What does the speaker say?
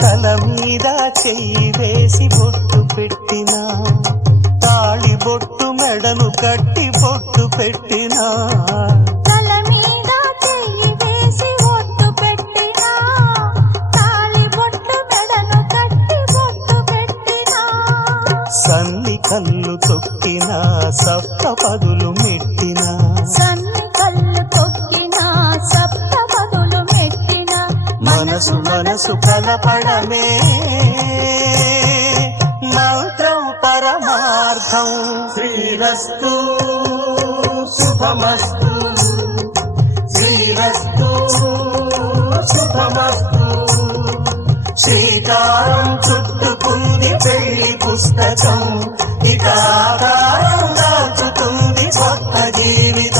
తల మీద చెయ్యి వేసి బొట్టు పెట్టినా, తాళి బొట్టు మెడను కట్టి బొట్టు పెట్టినా, తల మీద చెయ్యి వేసి బొట్టు పెట్టినా, తాళి బొట్టు మెడను కట్టి బొట్టు పెట్టినా, సన్ని కళ్ళు తొక్కినా సప్త పదులు మెట్టినా, సన్ని కళ్ళు తొక్కినా సప్త పదులు మెట్టినా, మనసు మనసు కలపడమే మంత్రం పరమార్థం. శ్రీరస్తు శుభమస్తు, శ్రీరస్తు శుభమస్తు. శ్రీకారం చుట్టుకుంది పెళ్లి పుస్తకం, ఇక ఆకారం దాచుతుంది కొత్త జీవితం.